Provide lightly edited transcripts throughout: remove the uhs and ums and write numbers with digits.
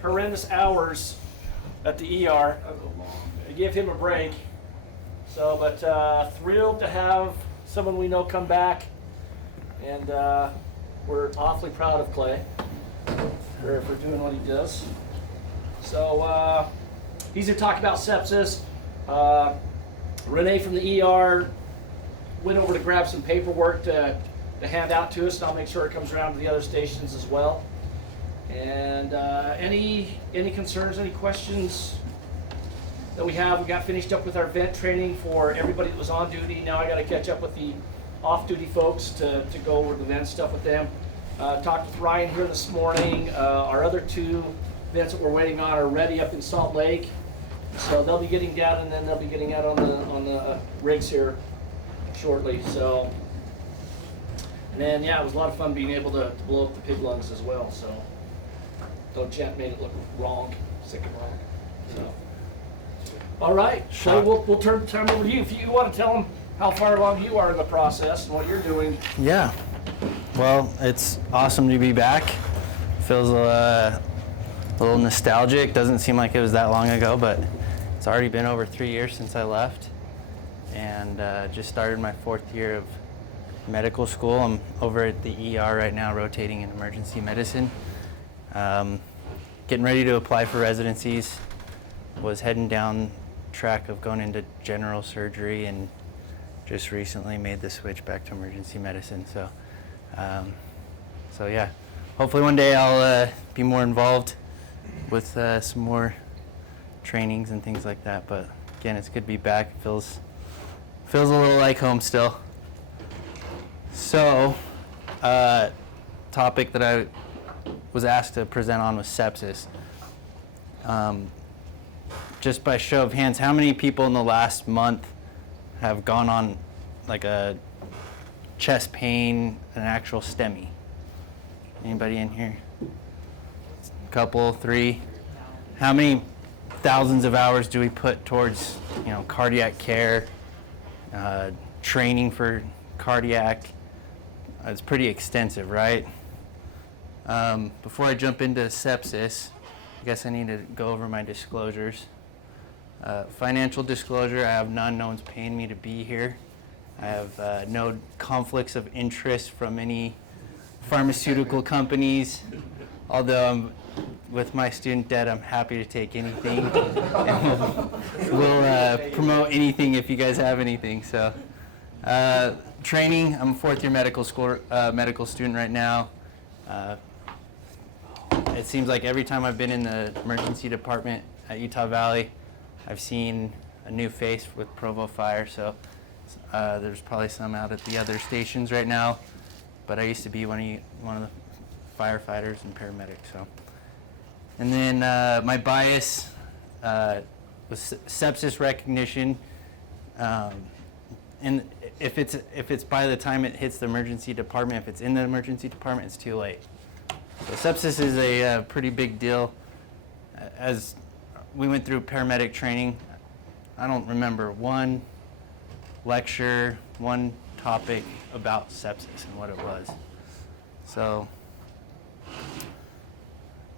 Horrendous hours at the ER. Give him a break. So, but thrilled to have someone we know come back, and we're awfully proud of Clay for doing what he does. So he's going to talk about sepsis. Renee from the ER went over to grab some paperwork to hand out to us, and I'll make sure it comes around to the other stations as well. And any concerns, any questions that we have? We got finished up with our vent training for everybody that was on duty. Now I got to catch up with the off-duty folks to go over the vent stuff with them. Talked with Ryan here this morning. Our other two vents that we're waiting on are ready up in Salt Lake, so they'll be getting down, and then they'll be getting out on the rigs here shortly. So, and then yeah, it was a lot of fun being able to blow up the pig lungs as well. So. Though Jet made it look wrong, sick and wrong. So, all right, so we'll turn the time over to you. If you want to tell them how far along you are in the process and what you're doing. Yeah, well, it's awesome to be back. Feels a little nostalgic. Doesn't seem like it was that long ago, but it's already been over 3 years since I left, and just started my 4th year of medical school. I'm over at the ER right now, rotating in emergency medicine. Getting ready to apply for residencies. Was heading down track of going into general surgery, and just recently made the switch back to emergency medicine. So, so yeah, hopefully one day I'll be more involved with some more trainings and things like that. But again, it's good to be back. It feels a little like home still. So, topic that I was asked to present on was sepsis. Just by show of hands, how many people in the last month have gone on like a chest pain, an actual STEMI? Anybody in here? A couple, 3. How many thousands of hours do we put towards, cardiac care, training for cardiac? It's pretty extensive, right? Before I jump into sepsis, I guess I need to go over my disclosures. Financial disclosure, I have none. No one's paying me to be here. I have no conflicts of interest from any pharmaceutical companies. Although with my student debt, I'm happy to take anything. And we'll promote anything if you guys have anything. So, training, I'm a 4th year medical student right now. It seems like every time I've been in the emergency department at Utah Valley, I've seen a new face with Provo Fire. So there's probably some out at the other stations right now, but I used to be one of the firefighters and paramedics. So, and then my bias was sepsis recognition, and if it's by the time it hits the emergency department, if it's in the emergency department, it's too late. So sepsis is a pretty big deal. As we went through paramedic training, I don't remember one lecture, one topic about sepsis and what it was. So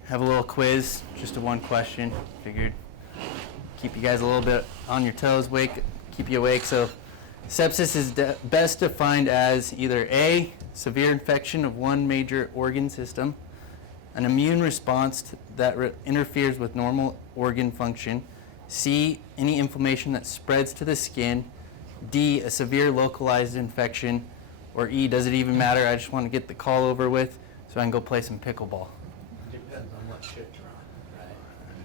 have a little quiz, just a one question. Figured keep you guys a little bit on your toes, keep you awake. So sepsis is best defined as either A, severe infection of one major organ system, an immune response that interferes with normal organ function, C, any inflammation that spreads to the skin, D, a severe localized infection, or E, does it even matter? I just want to get the call over with so I can go play some pickleball. Depends on what shift you're on, right?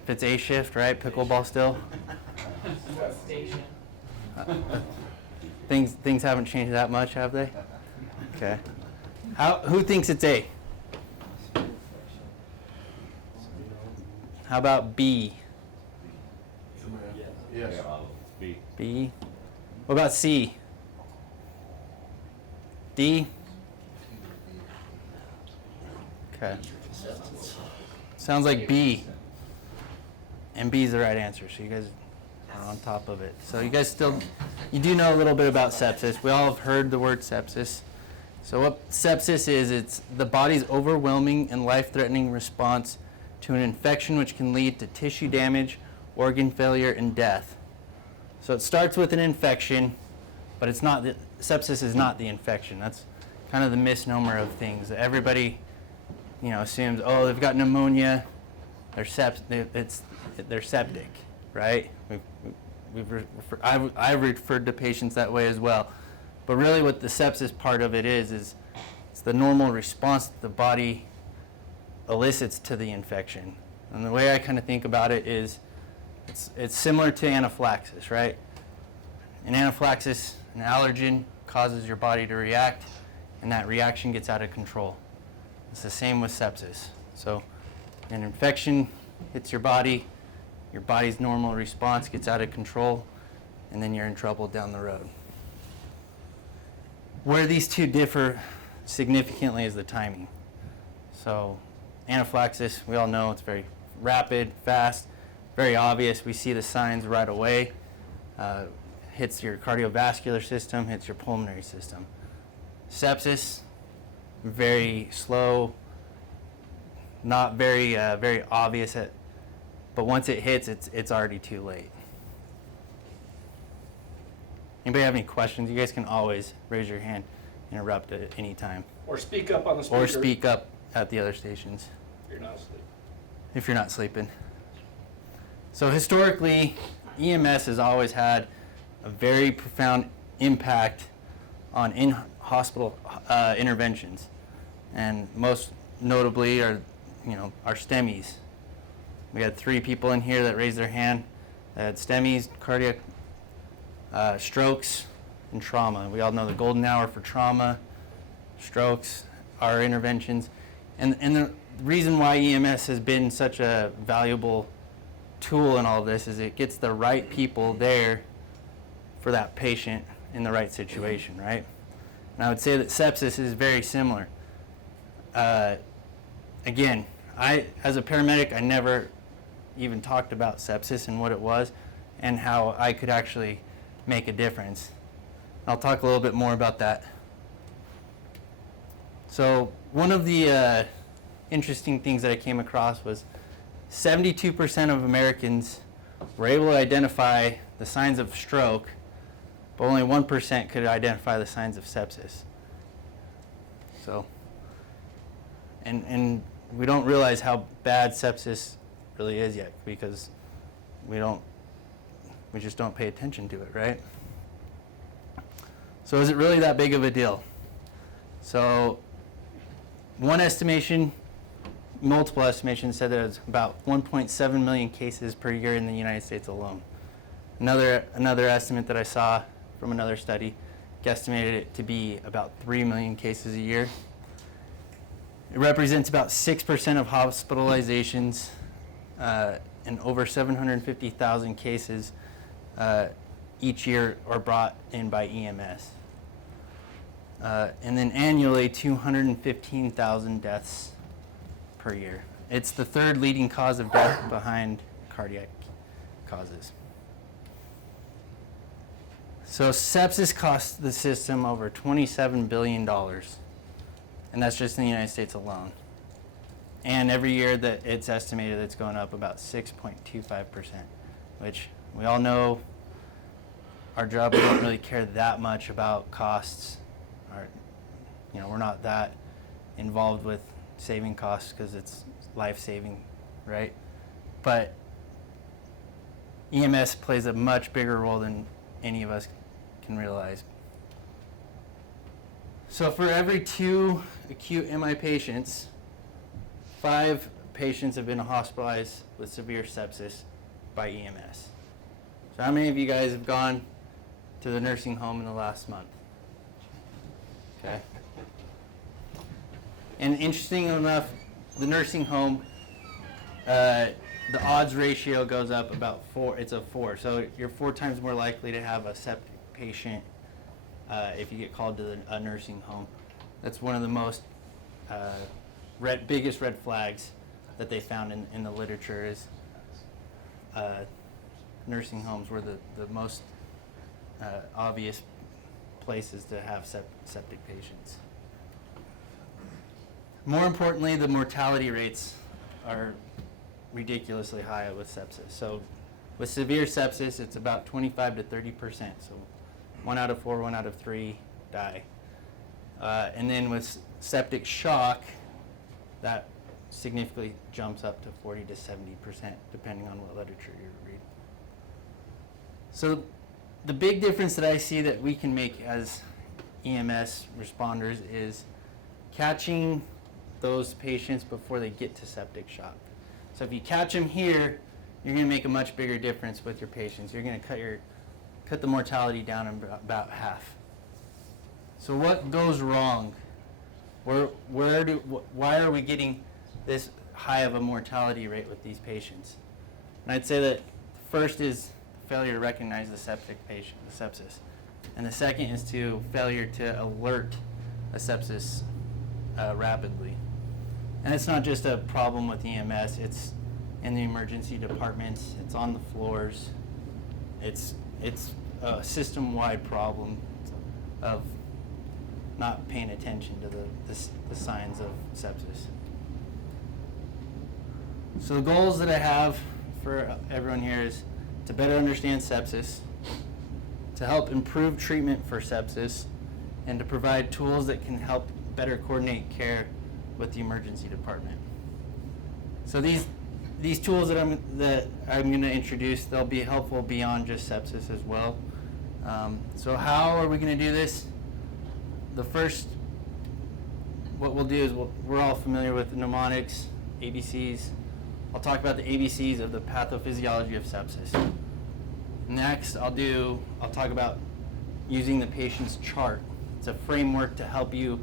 If it's A shift, right? Pickleball still? What station? Things haven't changed that much, have they? Okay. Who thinks it's A? How about B? Yes. B. B. What about C? D? Okay. Sounds like B. And B is the right answer, so you guys are on top of it. So you do know a little bit about sepsis. We all have heard the word sepsis. So what sepsis is, it's the body's overwhelming and life-threatening response to an infection which can lead to tissue damage, organ failure, and death. So it starts with an infection, but it's not sepsis is not the infection. That's kind of the misnomer of things. Everybody, assumes, oh, they've got pneumonia, they're septic, right? I've referred to patients that way as well. But really what the sepsis part of it is it's the normal response that the body elicits to the infection. And the way I kind of think about it is it's similar to anaphylaxis, right? In anaphylaxis, an allergen causes your body to react, and that reaction gets out of control. It's the same with sepsis. So an infection hits your body's normal response gets out of control, and then you're in trouble down the road. Where these two differ significantly is the timing. So anaphylaxis, we all know it's very rapid, fast, very obvious. We see the signs right away. Hits your cardiovascular system, hits your pulmonary system. Sepsis, very slow, not very obvious, but once it hits, it's already too late. Anybody have any questions? You guys can always raise your hand, interrupt at any time. Or speak up on the speaker. Or speak up at the other stations. If you're not asleep. If you're not sleeping. So historically, EMS has always had a very profound impact on in-hospital interventions. And most notably are, our STEMIs. We had 3 people in here that raised their hand that had STEMIs, cardiac strokes, and trauma. We all know the golden hour for trauma, strokes, our interventions. And the reason why EMS has been such a valuable tool in all this is it gets the right people there for that patient in the right situation, right? And I would say that sepsis is very similar. Again, as a paramedic, I never even talked about sepsis and what it was and how I could actually make a difference. I'll talk a little bit more about that. So one of the interesting things that I came across was 72% of Americans were able to identify the signs of stroke, but only 1% could identify the signs of sepsis. So, and we don't realize how bad sepsis really is yet because we just don't pay attention to it, right? So is it really that big of a deal? So one estimation, multiple estimations said that it's about 1.7 million cases per year in the United States alone. Another estimate that I saw from another study guesstimated it to be about 3 million cases a year. It represents about 6% of hospitalizations and over 750,000 cases each year are brought in by EMS. And then annually, 215,000 deaths per year. It's the 3rd leading cause of death behind cardiac causes. So sepsis costs the system over $27 billion, and that's just in the United States alone. And every year that it's estimated it's going up about 6.25%, which we all know our job, we don't really care that much about costs. We're not that involved with saving costs because it's life-saving, right? But EMS plays a much bigger role than any of us can realize. So for every 2 acute MI patients, 5 patients have been hospitalized with severe sepsis by EMS. So how many of you guys have gone to the nursing home in the last month? Okay. And interesting enough, the nursing home, the odds ratio goes up about 4. It's a 4. So you're 4 times more likely to have a septic patient if you get called to a nursing home. That's one of the most biggest red flags that they found in the literature is nursing homes were the most obvious places to have septic patients. More importantly, the mortality rates are ridiculously high with sepsis. So with severe sepsis, it's about 25 to 30%. So 1 out of 4, 1 out of 3 die. And then with septic shock, that significantly jumps up to 40 to 70%, depending on what literature you read. So the big difference that I see that we can make as EMS responders is catching those patients before they get to septic shock. So if you catch them here, you're going to make a much bigger difference with your patients. You're going to cut the mortality down about half. So what goes wrong? Why are we getting this high of a mortality rate with these patients? And I'd say that first is failure to recognize the septic patient, the sepsis. And the second is failure to alert a sepsis rapidly. And it's not just a problem with EMS, it's in the emergency departments, it's on the floors. It's a system-wide problem of not paying attention to the signs of sepsis. So the goals that I have for everyone here is to better understand sepsis, to help improve treatment for sepsis, and to provide tools that can help better coordinate care with the emergency department. So these tools that I'm going to introduce, they'll be helpful beyond just sepsis as well. So how are we going to do this? The first, what we'll do is we're all familiar with the mnemonics, ABCs. I'll talk about the ABCs of the pathophysiology of sepsis. Next, I'll talk about using the patient's chart. It's a framework to help you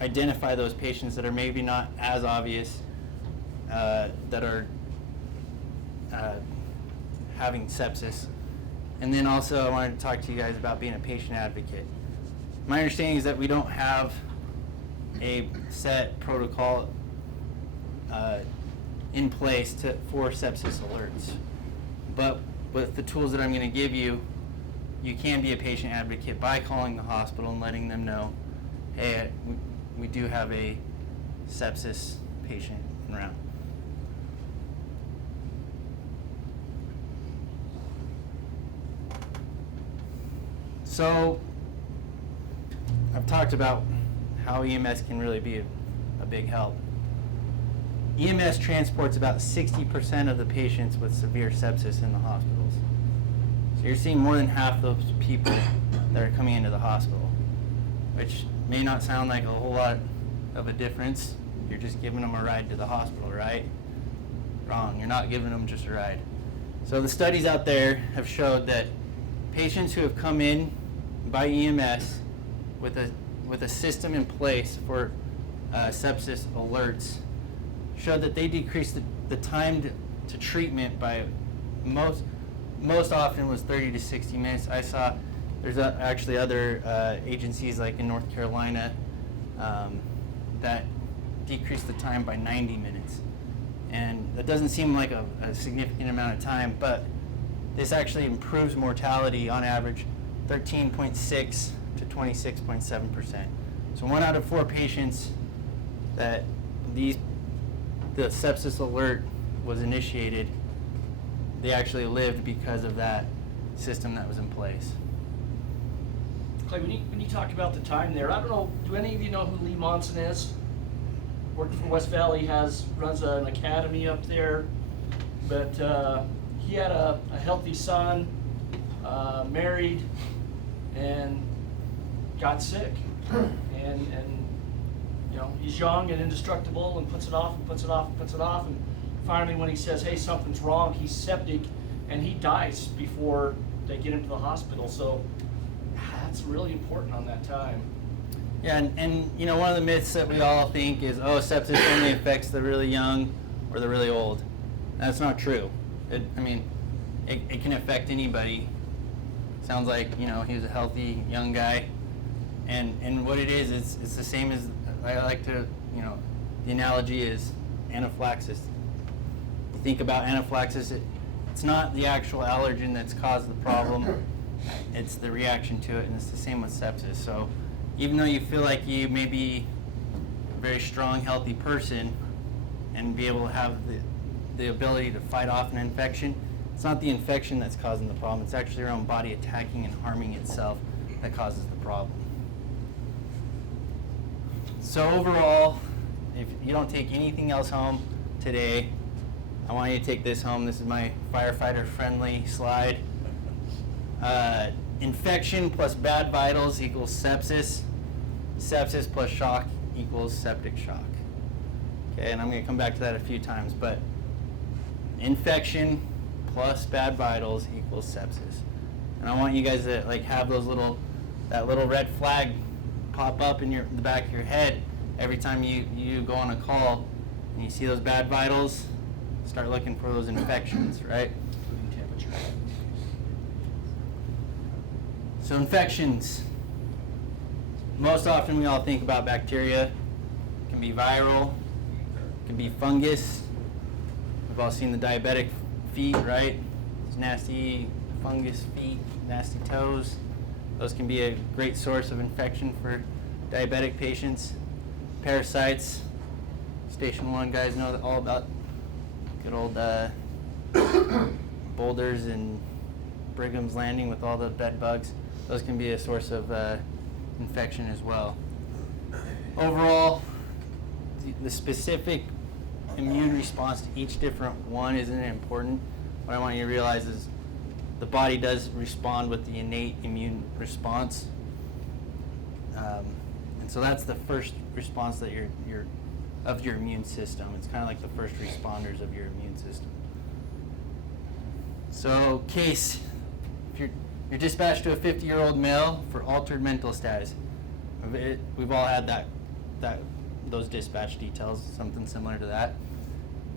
identify those patients that are maybe not as obvious, that are having sepsis. And then also I wanted to talk to you guys about being a patient advocate. My understanding is that we don't have a set protocol in place for sepsis alerts. But with the tools that I'm going to give you, you can be a patient advocate by calling the hospital and letting them know, hey, we do have a sepsis patient en route. So I've talked about how EMS can really be a big help. EMS transports about 60% of the patients with severe sepsis in the hospitals. So you're seeing more than half those people that are coming into the hospital, which may not sound like a whole lot of a difference. You're just giving them a ride to the hospital, right? Wrong, you're not giving them just a ride. So the studies out there have showed that patients who have come in by EMS with a system in place for sepsis alerts showed that they decreased the time to treatment by most often was 30 to 60 minutes. I saw there's actually other agencies like in North Carolina that decreased the time by 90 minutes. And that doesn't seem like a significant amount of time, but this actually improves mortality on average 13.6 to 26.7%. So 1 out of 4 patients that the sepsis alert was initiated, they actually lived because of that system that was in place. Clay, when you talked about the time there, I don't know, do any of you know who Lee Monson is? Worked for West Valley, runs an academy up there, but he had a healthy son, married, and got sick. And you know, he's young and indestructible and puts it off and puts it off and puts it off. And finally when he says, hey, something's wrong, he's septic, and he dies before they get him to the hospital. So that's really important on that time. Yeah, and you know, one of the myths that we all think is, oh, sepsis only affects the really young or the really old. That's not true. It can affect anybody. Sounds like, you know, he was a healthy young guy. And what it is, it's the same as, I like to, you know, the analogy is anaphylaxis. You think about anaphylaxis, it's not the actual allergen that's caused the problem, it's the reaction to it, and it's the same with sepsis. So even though you feel like you may be a very strong, healthy person and be able to have the ability to fight off an infection. It's not the infection that's causing the problem. It's actually your own body attacking and harming itself that causes the problem. So overall, if you don't take anything else home today, I want you to take this home. This is my firefighter-friendly slide. Infection plus bad vitals equals sepsis. Sepsis plus shock equals septic shock. Okay, and I'm going to come back to that a few times, but infection plus bad vitals equals sepsis. And I want you guys to like have that little red flag pop up in the back of your head every time you go on a call and you see those bad vitals. Start looking for those infections, right? So infections. Most often we all think about bacteria. It can be viral. It can be fungus. We've all seen the diabetic feet, right? Those nasty fungus feet, nasty toes. Those can be a great source of infection for diabetic patients. Parasites. Station 1 guys know all about good old Boulders and Brigham's Landing with all the bed bugs. Those can be a source of infection as well. Overall, the specific immune response to each different one isn't important. What I want you to realize is the body does respond with the innate immune response. And so that's the first response that of your immune system. It's kind of like the first responders of your immune system. So case, if you're dispatched to a 50-year-old male for altered mental status. We've all had those dispatch details, something similar to that.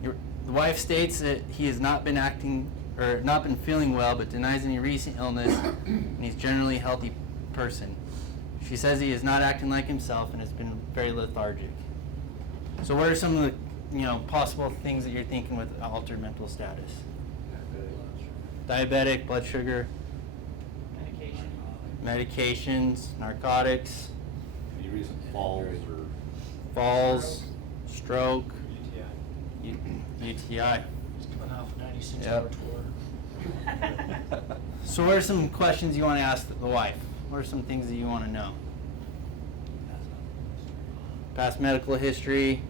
The wife states that he has not been feeling well, but denies any recent illness, and he's generally a healthy person. She says he is not acting like himself and has been very lethargic. So what are some of the possible things that you're thinking with altered mental status? Diabetic, blood sugar, medications, narcotics, Any recent falls or falls, stroke, UTI. Just coming off a 96-hour tour. So what are some questions you want to ask the wife? What are some things that you want to know? Past medical history.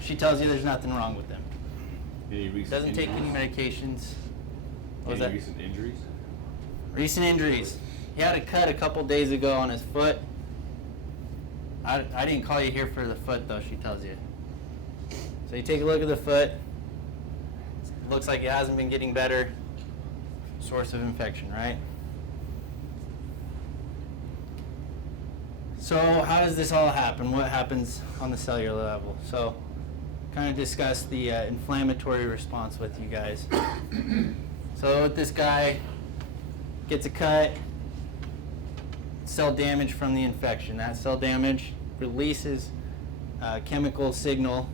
She tells you there's nothing wrong with them. any recent Doesn't take any injuries? medications. What was Any that? recent injuries? Recent injuries. He had a cut a couple days ago on his foot. I didn't call you here for the foot though, she tells you. So you take a look at the foot. Looks like it hasn't been getting better. Source of infection, right? So how does this all happen? What happens on the cellular level? So kind of discuss the inflammatory response with you guys. So this guy gets a cut, cell damage from the infection. That cell damage releases a chemical signal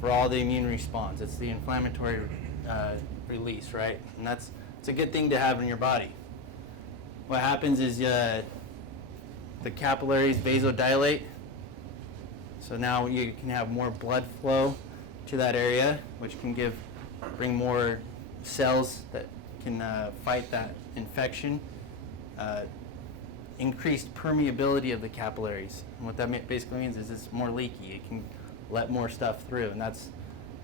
for all the immune response. It's the inflammatory release, right? And it's a good thing to have in your body. What happens is the capillaries vasodilate. So now you can have more blood flow to that area, which can bring more cells that can fight that infection. Increased permeability of the capillaries. And what that basically means is it's more leaky. It can let more stuff through. And that's,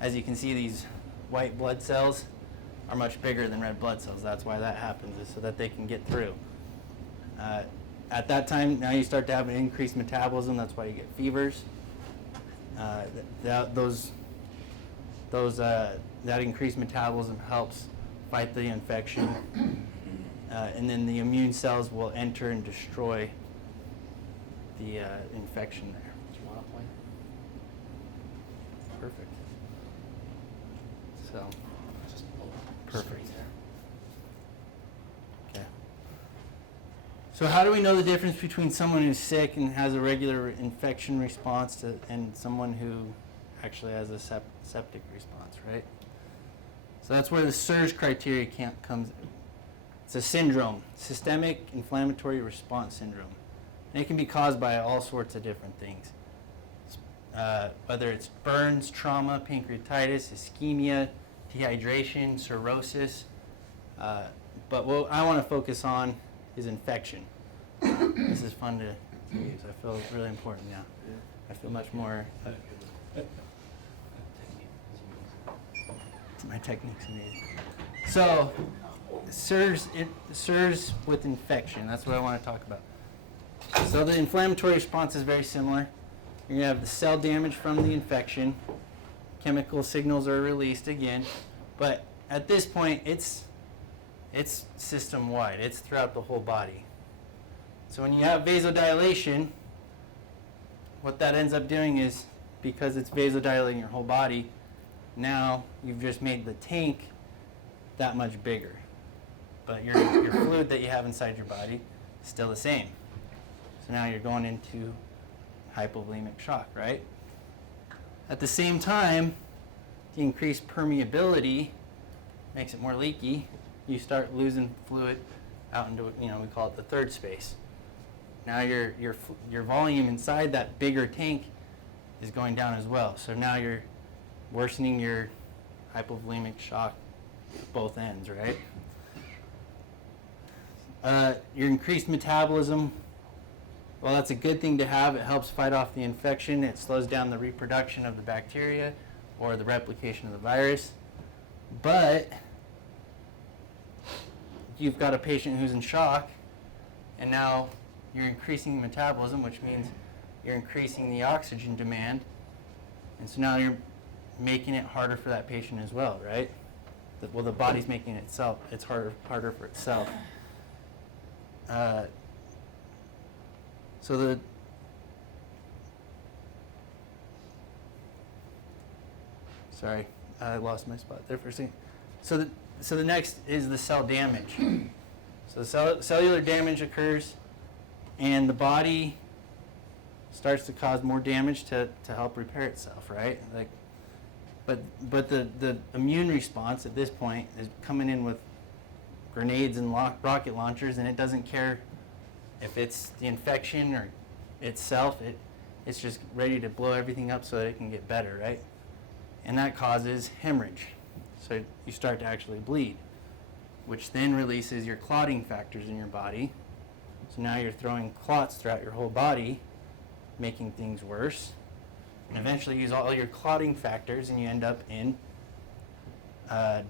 as you can see, these white blood cells are much bigger than red blood cells. That's why that happens, is so that they can get through. At that time, now you start to have an increased metabolism. That's why you get fevers. That increased metabolism helps fight the infection. And then the immune cells will enter and destroy the infection there. Do you want a point? Perfect. So, Just Perfect. right there. okay. So how do we know the difference between someone who's sick and has a regular infection response and someone who actually has a septic response, right? So that's where the SIRS criteria comes in. It's a syndrome, systemic inflammatory response syndrome. And it can be caused by all sorts of different things. whether it's burns, trauma, pancreatitis, ischemia, dehydration, cirrhosis. But what I want to focus on is infection. This is fun to use. I feel really important now. I feel much more. My technique's amazing. So, SIRS with infection. That's what I want to talk about. So the inflammatory response is very similar. You're going to have the cell damage from the infection. Chemical signals are released again. But at this point, it's system-wide. It's throughout the whole body. So when you have vasodilation, what that ends up doing is, because it's vasodilating your whole body, now you've just made the tank that much bigger. But your fluid that you have inside your body is still the same. So now you're going into hypovolemic shock, right? At the same time, the increased permeability makes it more leaky. You start losing fluid out into, we call it the third space. Now your volume inside that bigger tank is going down as well. So now you're worsening your hypovolemic shock at both ends, right? Your increased metabolism, well, that's a good thing to have. It helps fight off the infection. It slows down the reproduction of the bacteria or the replication of the virus. But you've got a patient who's in shock, and now you're increasing metabolism, which means you're increasing the oxygen demand. And so now you're making it harder for that patient as well, right? Well, the body's making it itself. It's harder for itself. Sorry, I lost my spot there for a second. So the next is the cell damage. So cellular damage occurs, and the body starts to cause more damage to help repair itself, right? But the immune response at this point is coming in with grenades and rocket launchers, and it doesn't care if it's the infection or itself. It's just ready to blow everything up so that it can get better, right? And that causes hemorrhage. So you start to actually bleed, which then releases your clotting factors in your body. So now you're throwing clots throughout your whole body, making things worse. And eventually use all your clotting factors, and you end up in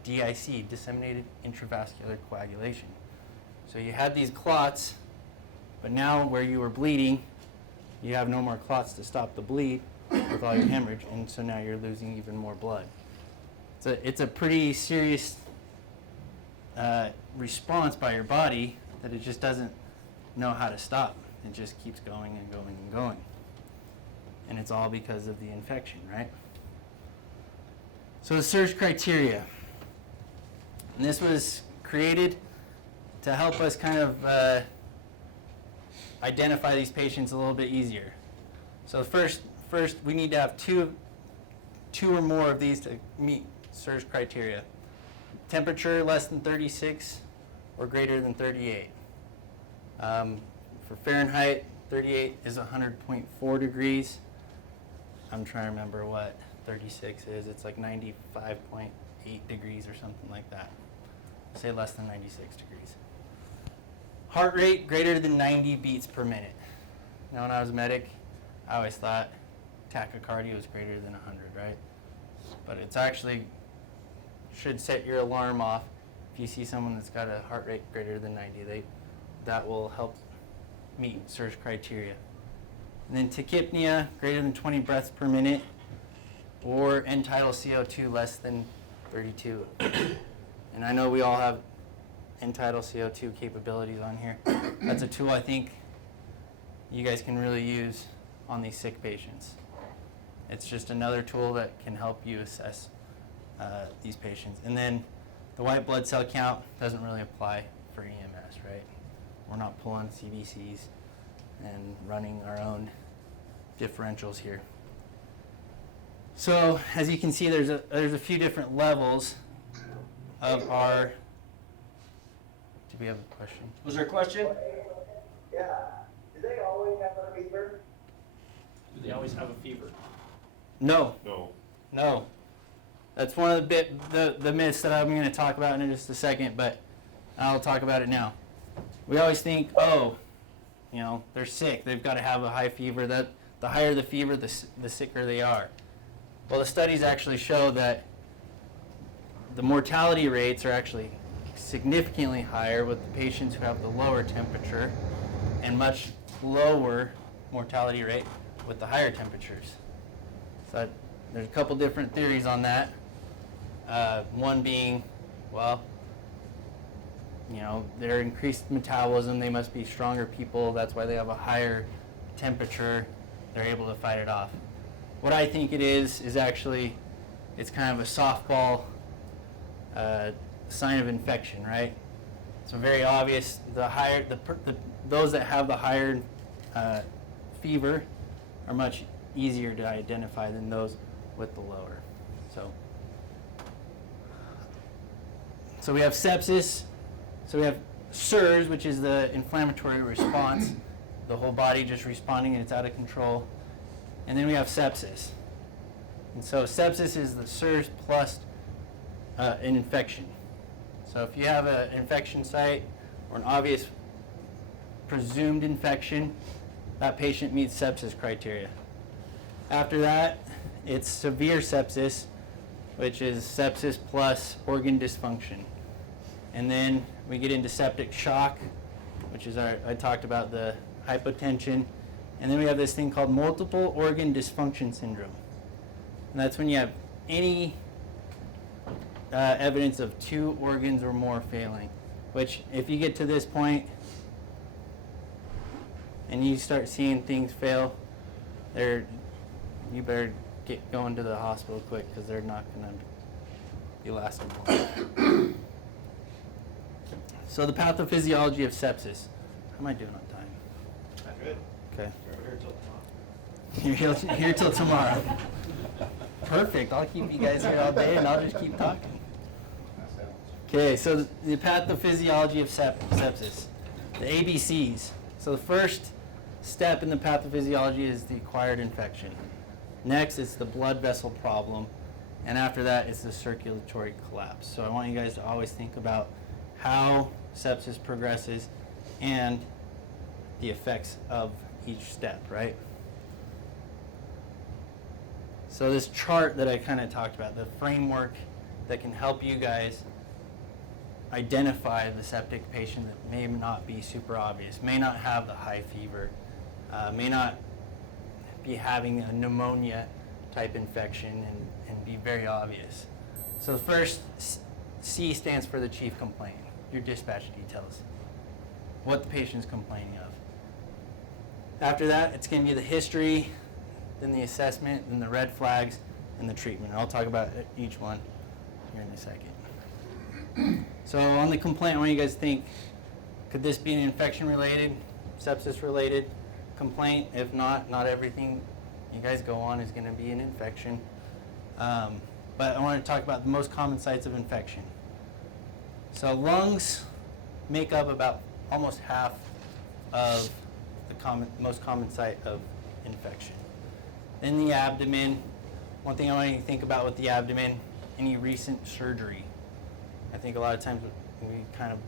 DIC, disseminated intravascular coagulation. So you had these clots, but now where you were bleeding, you have no more clots to stop the bleed with all your hemorrhage, and so now you're losing even more blood. It's a pretty serious response by your body that it just doesn't know how to stop. It just keeps going and going and going. And it's all because of the infection, right? So the SIRS criteria. And this was created to help us kind of identify these patients a little bit easier. So first we need to have two or more of these to meet SIRS criteria. Temperature less than 36 or greater than 38. For Fahrenheit, 38 is 100.4 degrees. I'm trying to remember what 36 is. It's like 95.8 degrees or something like that. Say less than 96 degrees. Heart rate greater than 90 beats per minute. Now when I was a medic, I always thought tachycardia was greater than 100, right? But it's actually, should set your alarm off if you see someone that's got a heart rate greater than 90. That will help meet SIRS criteria. And then tachypnea, greater than 20 breaths per minute, or end tidal CO2 less than 32. And I know we all have end tidal CO2 capabilities on here. That's a tool I think you guys can really use on these sick patients. It's just another tool that can help you assess these patients. And then the white blood cell count doesn't really apply for EMS, right? We're not pulling CBCs and running our own differentials here. So as you can see, there's a few different levels of our. Do we have a question? Was there a question? Yeah. Do they always have a fever? Do they always have a fever? No. No. No. That's one of the myths that I'm going to talk about in just a second, but I'll talk about it now. We always think, oh, you know, they're sick. They've got to have a high fever. That the higher the fever, the sicker they are. Well, the studies actually show that the mortality rates are actually significantly higher with the patients who have the lower temperature, and much lower mortality rate with the higher temperatures. So there's a couple different theories on that. One being, well, you know, their increased metabolism, they must be stronger people, that's why they have a higher temperature, they're able to fight it off. What I think it is actually, it's kind of a softball sign of infection, right? So very obvious, those that have the higher fever are much easier to identify than those with the lower. So we have sepsis. So we have SIRS, which is the inflammatory response, the whole body just responding and it's out of control. And then we have sepsis. And so sepsis is the SIRS plus an infection. So if you have an infection site or an obvious presumed infection, that patient meets sepsis criteria. After that, it's severe sepsis, which is sepsis plus organ dysfunction. And then we get into septic shock, which is I talked about the hypotension. And then we have this thing called multiple organ dysfunction syndrome. And that's when you have any evidence of 2 organs or more failing, which if you get to this point and you start seeing things fail, you better get going to the hospital quick because they're not going to be lasting long. So the pathophysiology of sepsis. How am I doing on time? Good. Okay. We're here till tomorrow. You're here till tomorrow. Perfect. I'll keep you guys here all day and I'll just keep talking. Okay, so the pathophysiology of sepsis. The ABCs. So the first step in the pathophysiology is the acquired infection. Next, it's the blood vessel problem. And after that, it's the circulatory collapse. So I want you guys to always think about how sepsis progresses and the effects of each step, right? So this chart that I kind of talked about, the framework that can help you guys identify the septic patient that may not be super obvious, may not have the high fever, may not be having a pneumonia type infection and be very obvious. So the first C stands for the chief complaint, your dispatch details, what the patient's complaining of. After that, it's going to be the history, then the assessment, then the red flags, and the treatment. I'll talk about each one here in a second. So on the complaint, I want you guys to think, could this be an infection-related, sepsis-related complaint? If not everything you guys go on is going to be an infection. But I want to talk about the most common sites of infection. So lungs make up about almost half of the most common site of infection. Then the abdomen. One thing I want you to think about with the abdomen, any recent surgery. I think a lot of times we kind of,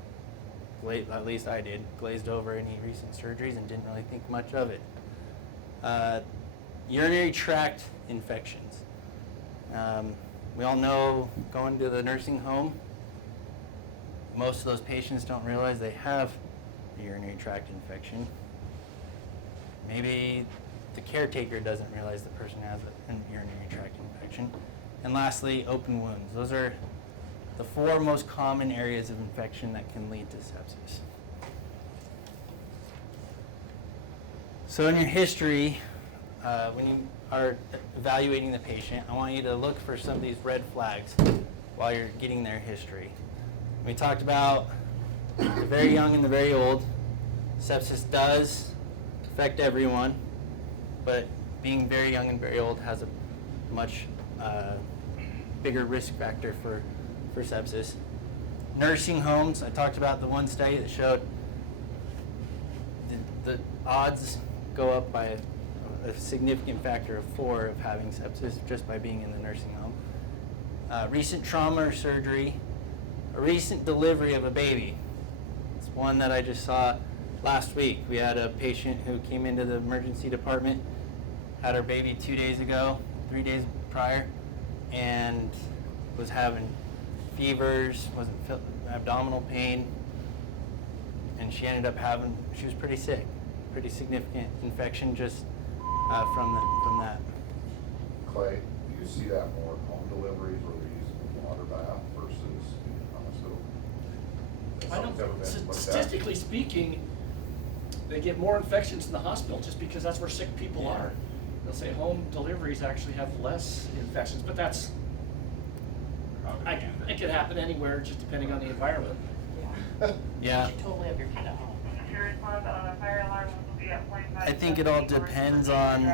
at least I did, glazed over any recent surgeries and didn't really think much of it. Urinary tract infections. We all know going to the nursing home, most of those patients don't realize they have a urinary tract infection. Maybe the caretaker doesn't realize the person has a urinary tract infection. And lastly, open wounds. Those are the 4 most common areas of infection that can lead to sepsis. So in your history, when you are evaluating the patient, I want you to look for some of these red flags while you're getting their history. We talked about the very young and the very old. Sepsis does affect everyone, but being very young and very old has a much bigger risk factor for sepsis. Nursing homes, I talked about the one study that showed the odds go up by a significant factor of 4 of having sepsis just by being in the nursing home. Recent trauma or surgery, a recent delivery of a baby. It's one that I just saw last week. We had a patient who came into the emergency department, had her baby 2 days ago, 3 days prior, and was having fevers, abdominal pain, and she ended up she was pretty sick, pretty significant infection just from that. Clay, do you see that more in home deliveries where they're using water bath versus in the hospital? I Something's ever don't, been looked at? statistically speaking, they get more infections in the hospital just because that's where sick people Yeah. are. They'll say home deliveries actually have less infections, but that's, it could happen anywhere, just depending on the environment. Yeah. You totally have your feet up. I think it all depends on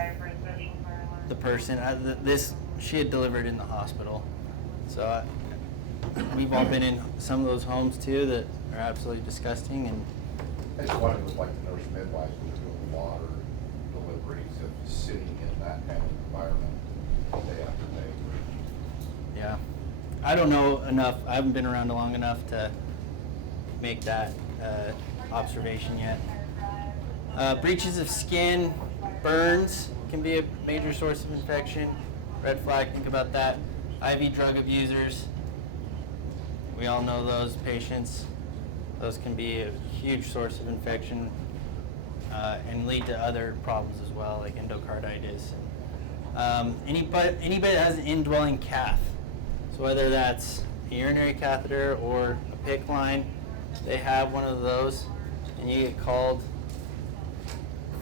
the person. She had delivered in the hospital, so we've all been in some of those homes too that are absolutely disgusting. And I just wondered with like the nurse midwives who are doing water deliveries, if sitting in that kind of environment day after day. yeah, I don't know enough. I haven't been around long enough to make that observation yet. Breaches of skin, burns can be a major source of infection. Red flag, think about that. IV drug abusers, we all know those patients. Those can be a huge source of infection and lead to other problems as well, like endocarditis. Anybody that has an indwelling cath, so whether that's a urinary catheter or a PICC line, they have one of those, and you get called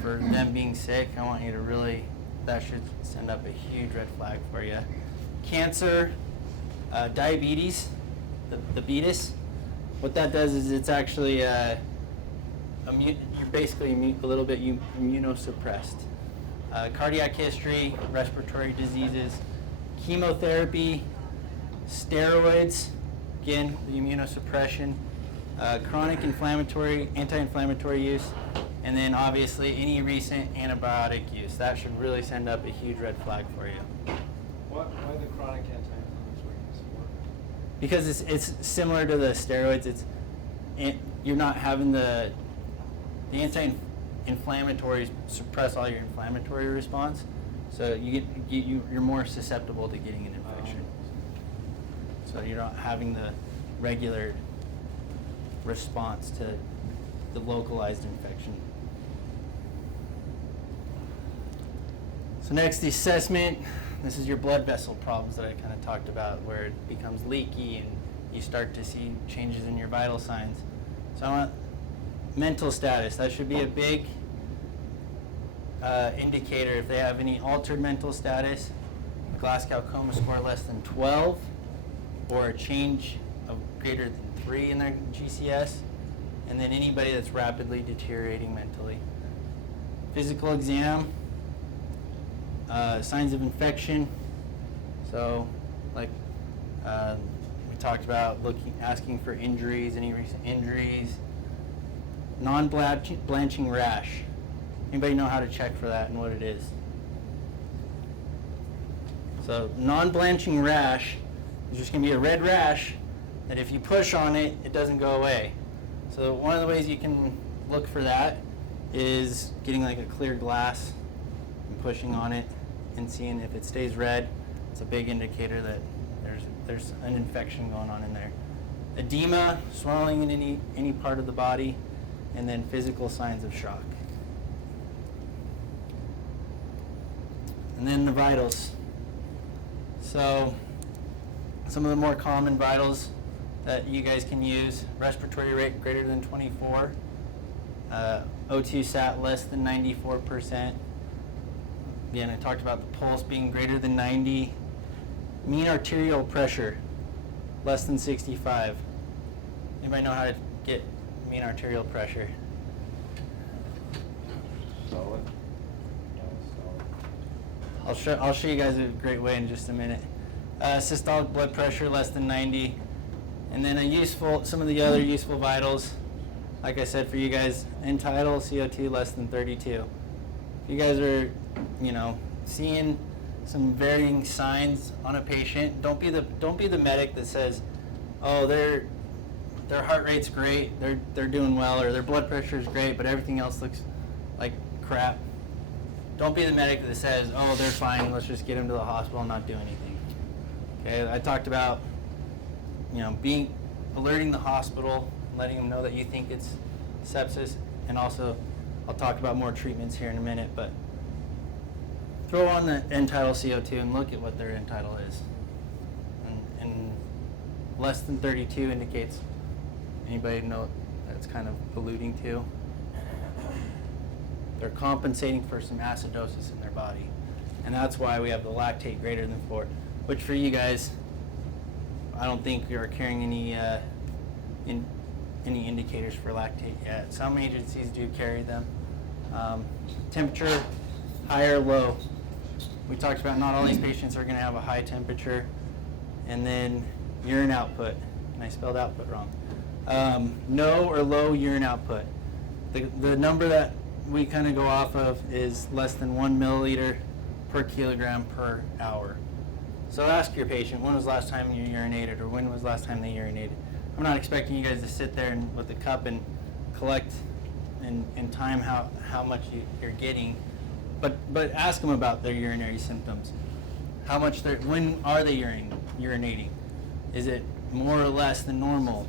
for them being sick, I want you to really, that should send up a huge red flag for you. Cancer, diabetes, the beatus, what that does is it's actually, you're basically a little bit immunosuppressed. Cardiac history, respiratory diseases, chemotherapy, steroids, again, the immunosuppression, chronic anti-inflammatory use, and then obviously any recent antibiotic use. That should really send up a huge red flag for you. Why the chronic anti-inflammatory use work? Because it's similar to the steroids. You're not having the anti-inflammatories suppress all your inflammatory response, so you're more susceptible to getting an infection. So you're not having the regular response to the localized infection. So next, the assessment. This is your blood vessel problems that I kind of talked about, where it becomes leaky and you start to see changes in your vital signs. So I want mental status. That should be a big indicator if they have any altered mental status, Glasgow Coma score less than 12, or a change of greater than 3 in their GCS, and then anybody that's rapidly deteriorating mentally. Physical exam, signs of infection. So, like we talked about, asking for injuries, any recent injuries. Non-blanching rash. Anybody know how to check for that and what it is? So, non-blanching rash is just going to be a red rash that if you push on it, it doesn't go away. So one of the ways you can look for that is getting like a clear glass and pushing on it and seeing if it stays red. It's a big indicator that there's an infection going on in there. Edema, swelling in any part of the body, and then physical signs of shock. And then the vitals. So some of the more common vitals that you guys can use: respiratory rate greater than 24, O2 sat less than 94%. Again, I talked about the pulse being greater than 90. Mean arterial pressure less than 65. Anybody know how to get mean arterial pressure? Solid? I'll show you guys a great way in just a minute. Systolic blood pressure less than 90, and then some of the other useful vitals. Like I said, for you guys, end tidal CO2 less than 32. you guys are, seeing some varying signs on a patient, don't be the medic that says, oh, their heart rate's great, they're doing well, or their blood pressure is great, but everything else looks like crap. Don't be the medic that says, oh, they're fine, let's just get them to the hospital and not do anything. Okay, I talked about, alerting the hospital, letting them know that you think it's sepsis, and also I'll talk about more treatments here in a minute, but throw on the end tidal CO2 and look at what their end tidal is. And less than 32 indicates, anybody know what that's kind of alluding to? They're compensating for some acidosis in their body. And that's why we have the lactate greater than 4, which for you guys, I don't think you're carrying any indicators for lactate yet. Some agencies do carry them. Temperature, high or low. We talked about not all these patients are going to have a high temperature. And then urine output. And I spelled output wrong. No or low urine output. The number that we kind of go off of is less than 1 milliliter per kilogram per hour. So ask your patient, when was the last time you urinated, or when was the last time they urinated? I'm not expecting you guys to sit there and with a cup and collect and time how much you're getting, but ask them about their urinary symptoms. When are they urinating? Is it more or less than normal?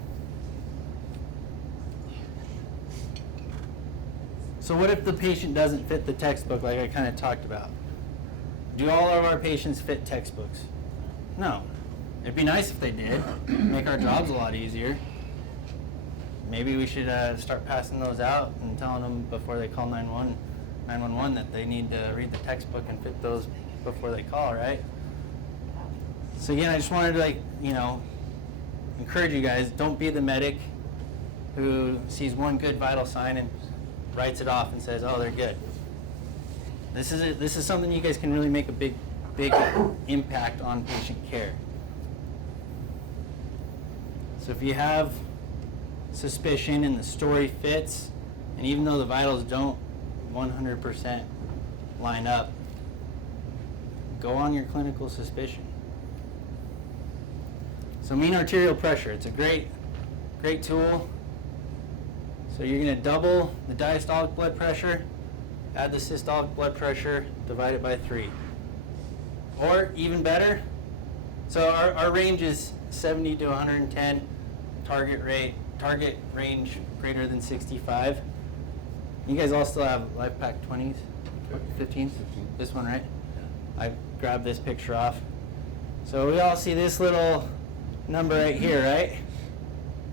So what if the patient doesn't fit the textbook like I kind of talked about? Do all of our patients fit textbooks? No. It'd be nice if they did. Make our jobs a lot easier. Maybe we should start passing those out and telling them before they call 911 that they need to read the textbook and fit those before they call, right? So again, I just wanted to encourage you guys, don't be the medic who sees one good vital sign and writes it off and says, oh, they're good. This is something you guys can really make a big impact on patient care. So if you have suspicion and the story fits, and even though the vitals don't 100% line up, go on your clinical suspicion. So mean arterial pressure, it's a great tool. So you're going to double the diastolic blood pressure, add the systolic blood pressure, divide it by 3. Or even better, so our range is 70 to 110, target range greater than 65. You guys all still have LifePak 20s? 15s? This one, right? I grabbed this picture off. So we all see this little number right here, right?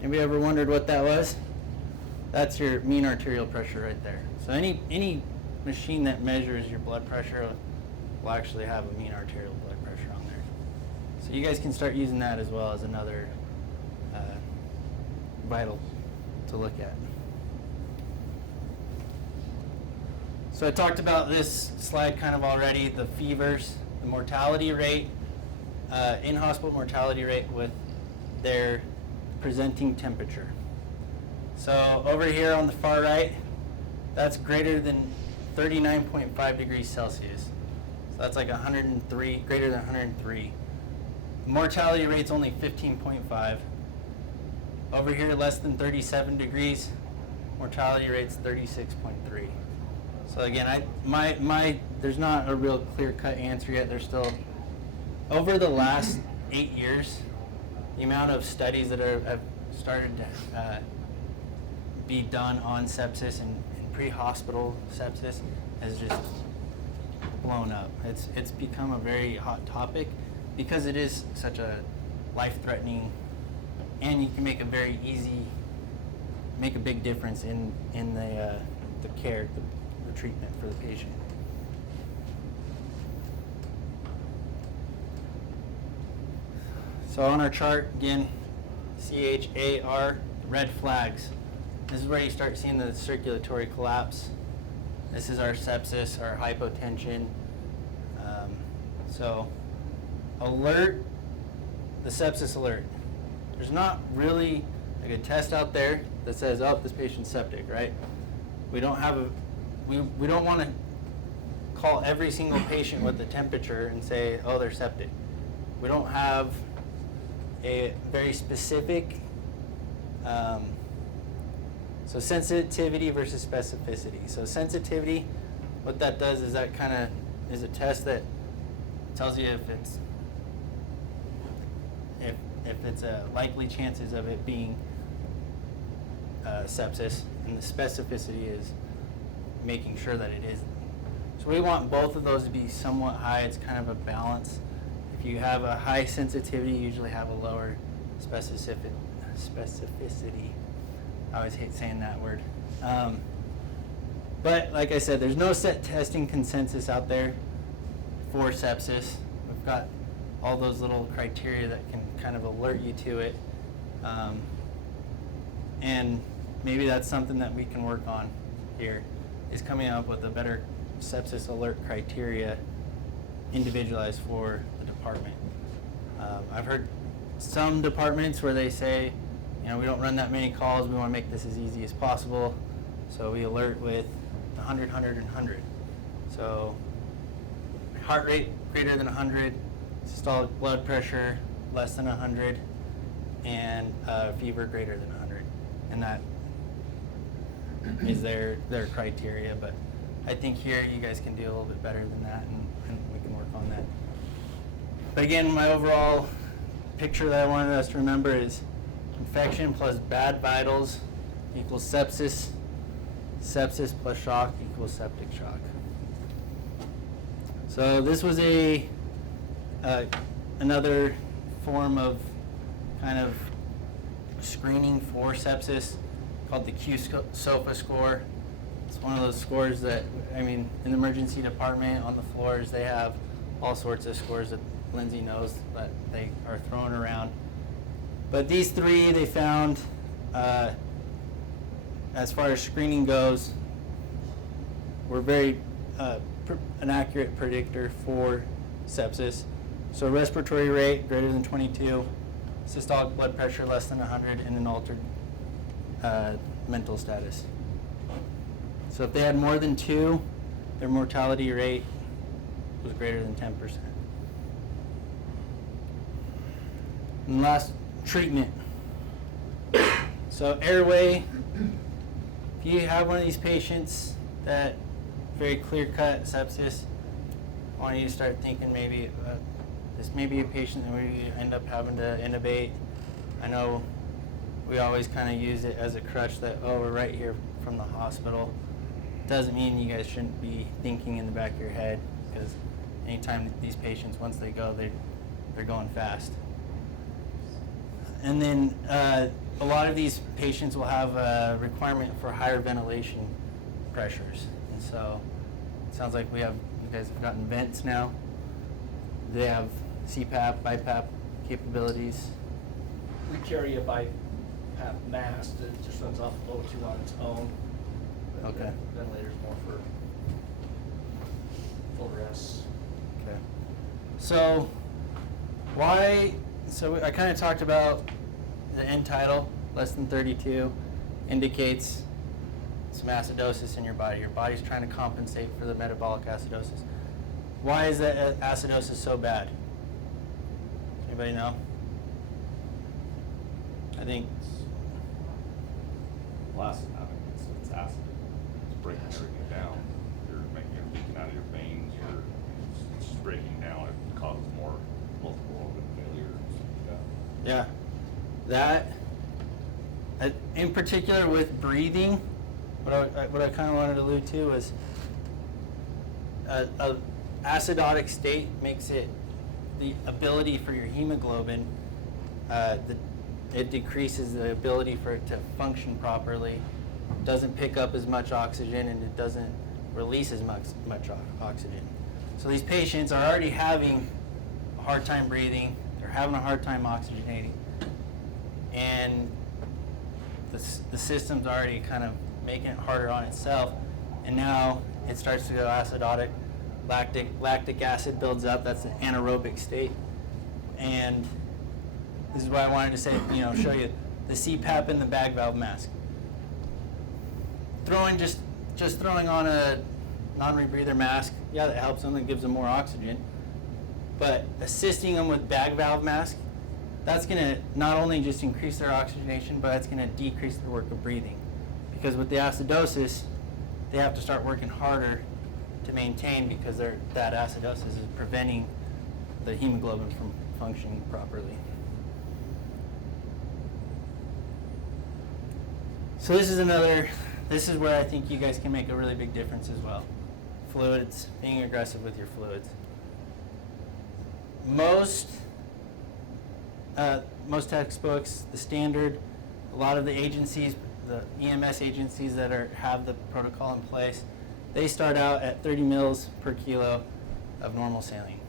Anybody ever wondered what that was? That's your mean arterial pressure right there. So any machine that measures your blood pressure will actually have a mean arterial blood pressure on there. So you guys can start using that as well as another vital to look at. So I talked about this slide kind of already, the fevers, the mortality rate, in-hospital mortality rate with their presenting temperature. So over here on the far right, that's greater than 39.5 degrees Celsius. So that's like 103, greater than 103. Mortality rate's only 15.5. Over here, less than 37 degrees, mortality rate's 36.3. So again, there's not a real clear-cut answer yet. There's still, over the last 8 years, the amount of studies that have started to be done on sepsis and pre-hospital sepsis has just blown up. It's become a very hot topic because it is such a life-threatening, and you can make a big difference in the care, the treatment for the patient. So on our chart, again, CHAR, red flags. This is where you start seeing the circulatory collapse. This is our sepsis, our hypotension. So alert, the sepsis alert. There's not really a good test out there that says, oh, this patient's septic, right? We don't have we don't want to call every single patient with the temperature and say, oh, they're septic. We don't have a very specific, so sensitivity versus specificity. So sensitivity, what that does is that kind of is a test that tells you if it's a likely chances of it being sepsis, and the specificity is making sure that it isn't. So we want both of those to be somewhat high. It's kind of a balance. If you have a high sensitivity, you usually have a lower specificity. I always hate saying that word. But like I said, there's no set testing consensus out there for sepsis. We've got all those little criteria that can kind of alert you to it. And maybe that's something that we can work on here, is coming up with a better sepsis alert criteria individualized for the department. I've heard some departments where they say, you know, we don't run that many calls, we want to make this as easy as possible, so we alert with 100, 100, and 100. So heart rate greater than 100, systolic blood pressure less than 100, and fever greater than 100. And that is their criteria, but I think here you guys can do a little bit better than that, and we can work on that. But again, my overall picture that I wanted us to remember is infection plus bad vitals equals sepsis. Sepsis plus shock equals septic shock. So this was another form of kind of screening for sepsis called the Q-SOFA score. It's one of those scores that, I mean, in the emergency department on the floors, they have all sorts of scores that Lindsay knows that they are thrown around. But these three they found, as far as screening goes, were very an accurate predictor for sepsis. So respiratory rate greater than 22, systolic blood pressure less than 100, and an altered mental status. So if they had more than 2, their mortality rate was greater than 10%. And last, treatment. So airway, if you have one of these patients that very clear-cut sepsis, I want you to start thinking maybe this may be a patient that we end up having to intubate. I know we always kind of use it as a crutch that, oh, we're right here from the hospital. Doesn't mean you guys shouldn't be thinking in the back of your head, because anytime these patients, once they go, they're going fast. And then a lot of these patients will have a requirement for higher ventilation pressures. And so it sounds like you guys have gotten vents now. They have CPAP, BiPAP capabilities. We carry a BiPAP mask that just runs off of O2 on its own. But Okay. the ventilator's more for full rest. Okay. So I kind of talked about the end tidal, less than 32, indicates some acidosis in your body. Your body's trying to compensate for the metabolic acidosis. Why is that acidosis so bad? Anybody know? I think Last time it's acid. It's breaking everything down. You're making it leaking out of your veins. It's just breaking down. It causes more multiple organ failure and stuff like that. that, in particular with breathing, what I kind of wanted to allude to is a acidotic state makes it the ability for your hemoglobin, it decreases the ability for it to function properly, doesn't pick up as much oxygen, and it doesn't release as much oxygen. So these patients are already having a hard time breathing, they're having a hard time oxygenating, and the system's already kind of making it harder on itself, and now it starts to go acidotic. Lactic acid builds up. That's an anaerobic state, and this is why I wanted to say, show you the CPAP and the bag valve mask. Throwing on a non-rebreather mask, yeah, that helps them and gives them more oxygen. But assisting them with bag valve mask, that's going to not only just increase their oxygenation, but it's going to decrease their work of breathing. Because with the acidosis, they have to start working harder to maintain because that acidosis is preventing the hemoglobin from functioning properly. So this is where I think you guys can make a really big difference as well. Fluids, being aggressive with your fluids. Most textbooks, the standard, a lot of the agencies, the EMS agencies that have the protocol in place, they start out at 30 mils per kilo of normal saline.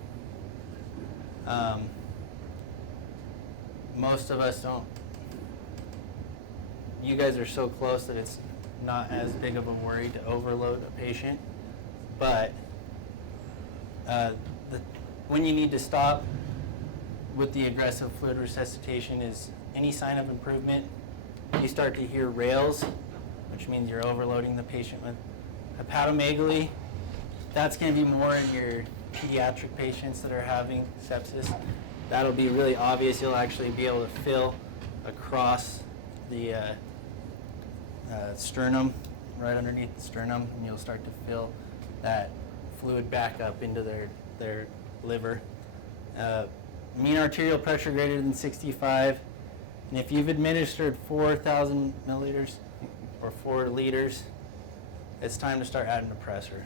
Most of us don't. You guys are so close that it's not as big of a worry to overload a patient, but when you need to stop with the aggressive fluid resuscitation is any sign of improvement. You start to hear rails, which means you're overloading the patient with hepatomegaly. That's going to be more in your pediatric patients that are having sepsis. That'll be really obvious. You'll actually be able to feel across the sternum, right underneath the sternum, and you'll start to feel that fluid back up into their liver. Mean arterial pressure greater than 65, and if you've administered 4,000 milliliters or 4 liters, it's time to start adding a pressor.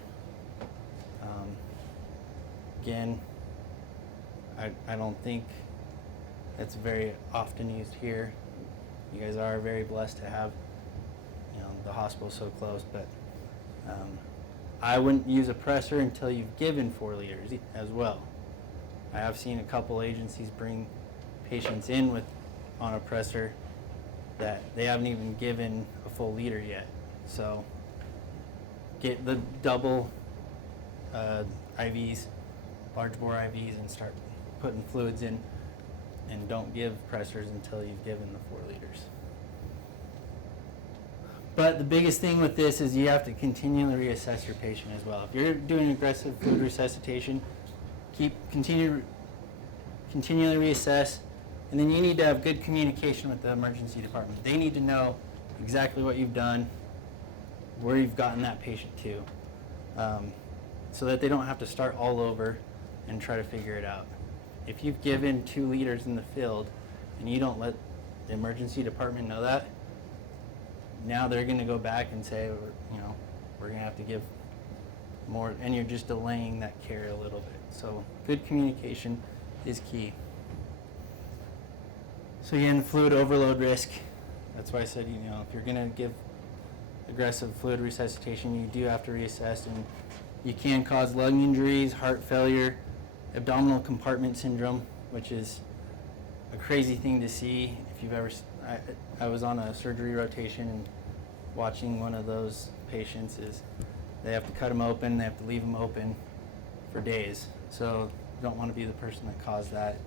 Again, I don't think it's very often used here. You guys are very blessed to have, the hospital so close, but I wouldn't use a pressor until you've given 4 liters as well. I have seen a couple agencies bring patients in on a pressor that they haven't even given a full liter yet. So get the double IVs, large bore IVs, and start putting fluids in, and don't give pressors until you've given the 4 liters. But the biggest thing with this is you have to continually reassess your patient as well. If you're doing aggressive fluid resuscitation, continually reassess, and then you need to have good communication with the emergency department. They need to know exactly what you've done, where you've gotten that patient to, so that they don't have to start all over and try to figure it out. If you've given 2 liters in the field and you don't let the emergency department know that, now they're going to go back and say, we're going to have to give more, and you're just delaying that care a little bit. So good communication is key. So again, fluid overload risk. That's why I said, if you're going to give aggressive fluid resuscitation, you do have to reassess, and you can cause lung injuries, heart failure, abdominal compartment syndrome, which is a crazy thing to see. If you've ever, I was on a surgery rotation, and watching one of those patients is they have to cut them open, they have to leave them open for days. So you don't want to be the person that caused that.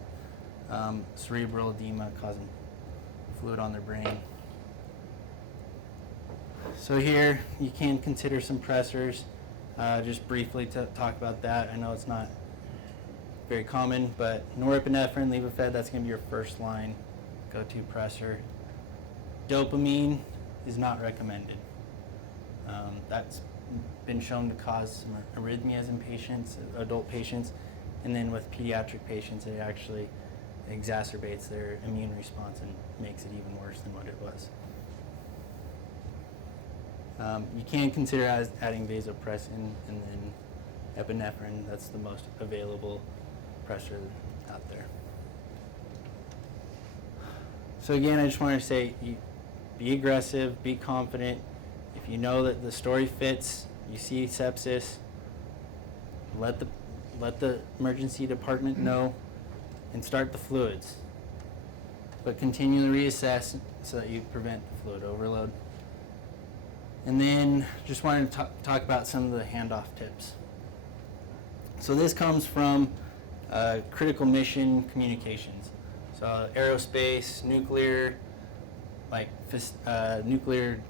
Cerebral edema causing fluid on their brain. So here you can consider some pressors. Just briefly to talk about that. I know it's not very common, but norepinephrine, Levophed, that's going to be your first line go-to pressor. Dopamine is not recommended. That's been shown to cause some arrhythmias in patients, adult patients, and then with pediatric patients, it actually exacerbates their immune response and makes it even worse than what it was. You can consider adding vasopressin and then epinephrine. That's the most available pressor out there. So again, I just want to say, be aggressive, be confident. If you know that the story fits, you see sepsis, let the emergency department know and start the fluids. But continually reassess so that you prevent the fluid overload. And then just wanted to talk about some of the handoff tips. So this comes from critical mission communications. So aerospace, nuclear, nuclear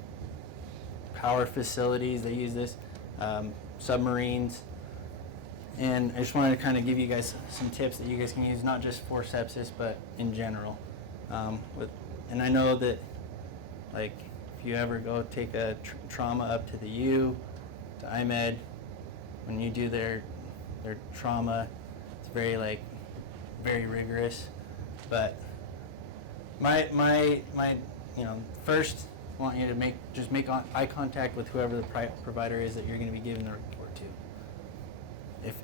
power facilities, they use this. submarines. And I just wanted to kind of give you guys some tips that you guys can use, not just for sepsis, but in general. And I know that, like, if you ever go take a trauma up to the U, to IMED, when you do their trauma, it's very rigorous. But my first, I want you to make eye contact with whoever the provider is that you're going to be giving the report to.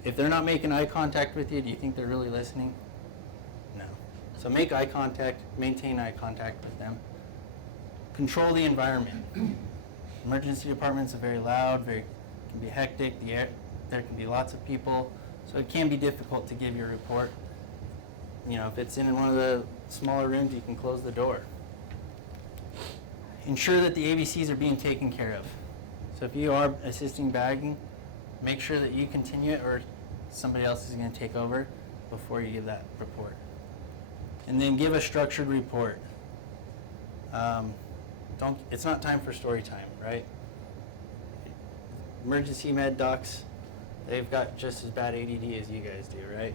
If they're not making eye contact with you, do you think they're really listening? No. So make eye contact, maintain eye contact with them. Control the environment. Emergency departments are very loud, can be hectic. There can be lots of people, so it can be difficult to give your report. If it's in one of the smaller rooms, you can close the door. Ensure that the ABCs are being taken care of. So if you are assisting bagging, make sure that you continue it or somebody else is going to take over before you give that report. And then give a structured report. It's not time for story time, right? Emergency med docs, they've got just as bad ADD as you guys do, right?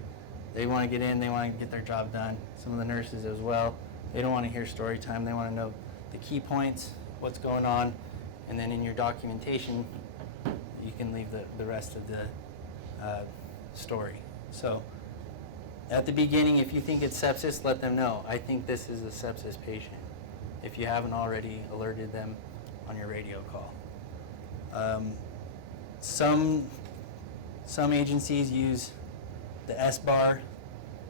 They want to get in, they want to get their job done. Some of the nurses as well. They don't want to hear story time. They want to know the key points, what's going on, and then in your documentation, you can leave the rest of the story. So at the beginning, if you think it's sepsis, let them know. I think this is a sepsis patient, if you haven't already alerted them on your radio call. Some agencies use the SBAR,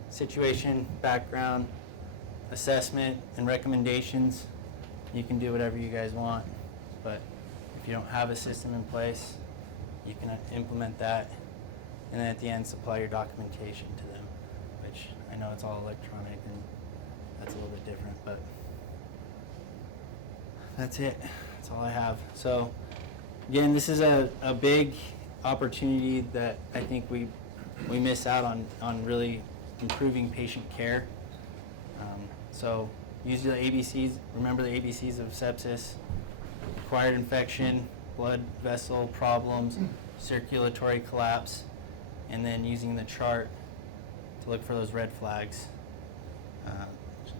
situation, background, assessment, and recommendations. You can do whatever you guys want, but if you don't have a system in place, you can implement that, and then at the end, supply your documentation to them, which I know it's all electronic, and that's a little bit different, but that's it. That's all I have. So again, this is a big opportunity that I think we miss out on really improving patient care. So use the ABCs. Remember the ABCs of sepsis: acquired infection, blood vessel problems, circulatory collapse, and then using the chart to look for those red flags.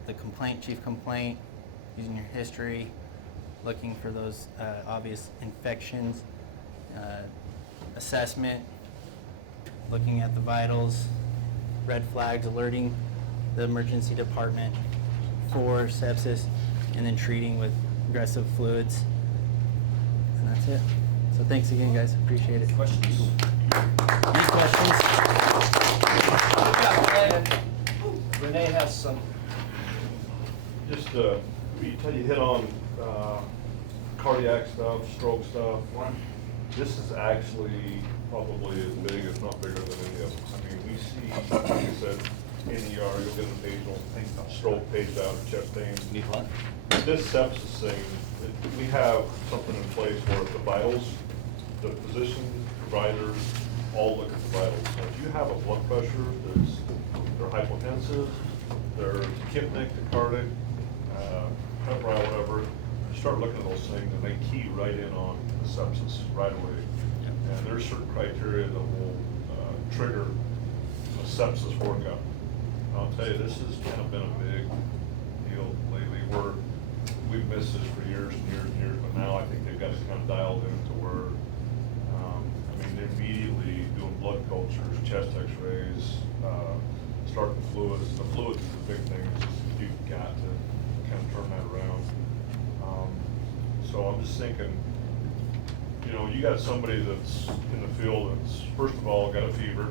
The complaint, chief complaint, using your history, looking for those obvious infections, assessment, looking at the vitals, red flags, alerting the emergency department for sepsis, and then treating with aggressive fluids. And that's it. So thanks again, guys. Appreciate it. Questions? Any questions? Renee has some. Just, you hit on cardiac stuff, stroke stuff. This is actually probably as big, if not bigger than any of them. I mean, we see, like I said, in the ER, you'll get an occasional stroke page out or chest pain. Need what? This sepsis thing, we have something in place where the vitals, the physicians, providers, all look at the vitals. So if you have a blood pressure they're hypotensive, they're tachypnic, tachycardic, febrile, whatever, you start looking at those things and they key right in on the sepsis right away. And there's certain criteria that will trigger a sepsis workup. I'll tell you, this has kind of been a big deal lately. We've missed this for years and years and years, but now I think they've got it kind of dialed in to where, they're immediately doing blood cultures, chest x-rays, starting fluids. The fluids is the big thing. You've got to kind of turn that around. So I'm just thinking, you got somebody that's in the field that's, first of all, got a fever,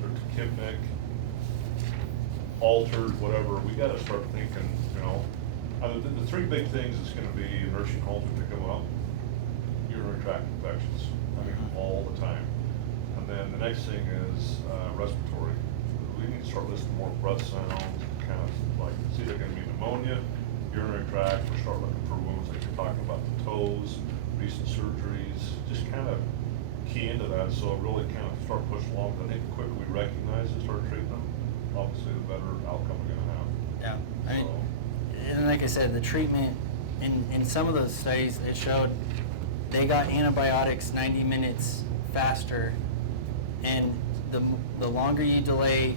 they're tachypnic, altered, whatever. We got to start thinking, the three big things is going to be nursing homes when they come up, urinary tract infections, all the time. And then the next thing is respiratory. We need to start listing more breath sounds, kind of like, see, they're going to be pneumonia, urinary tract, or start looking for wounds like you're talking about the toes, recent surgeries, just kind of key into that, so really kind of start pushing along. I think the quicker we recognize and start treating them, obviously the better outcome we're going to have. Yeah, and like I said, the treatment in some of those studies, it showed they got antibiotics 90 minutes faster, and the longer you delay,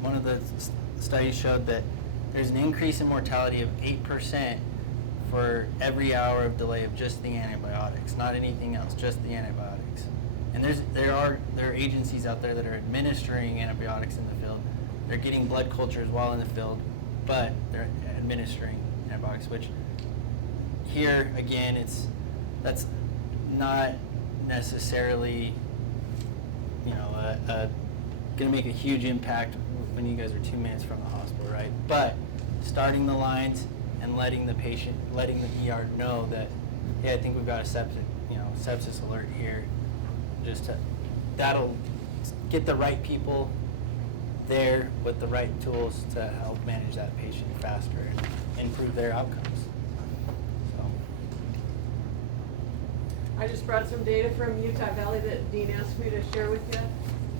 one of the studies showed that there's an increase in mortality of 8% for every hour of delay of just the antibiotics, not anything else, just the antibiotics. And there are agencies out there that are administering antibiotics in the field. They're getting blood cultures while in the field, but they're administering antibiotics, which here again, that's not necessarily, going to make a huge impact when you guys are 2 minutes from the hospital, right? But starting the lines and letting the ER know that, hey, I think we've got a sepsis alert here. That'll get the right people there with the right tools to help manage that patient faster and improve their outcomes. So. I just brought some data from Utah Valley that Dean asked me to share with you.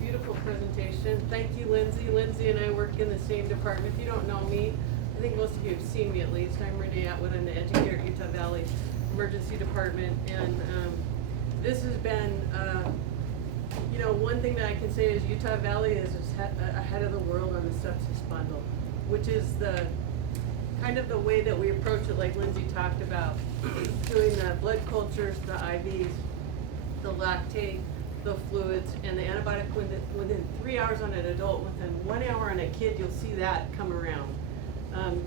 Beautiful presentation. Thank you, Lindsay. Lindsay and I work in the same department. If you don't know me, I think most of you have seen me at least. I'm Renee Atwood. I'm the educator at Utah Valley Emergency Department. And this has been, one thing that I can say is Utah Valley is ahead of the world on the sepsis bundle, which is the kind of the way that we approach it, like Lindsay talked about, doing the blood cultures, the IVs, the lactate, the fluids, and the antibiotic within 3 hours on an adult, within 1 hour on a kid, you'll see that come around.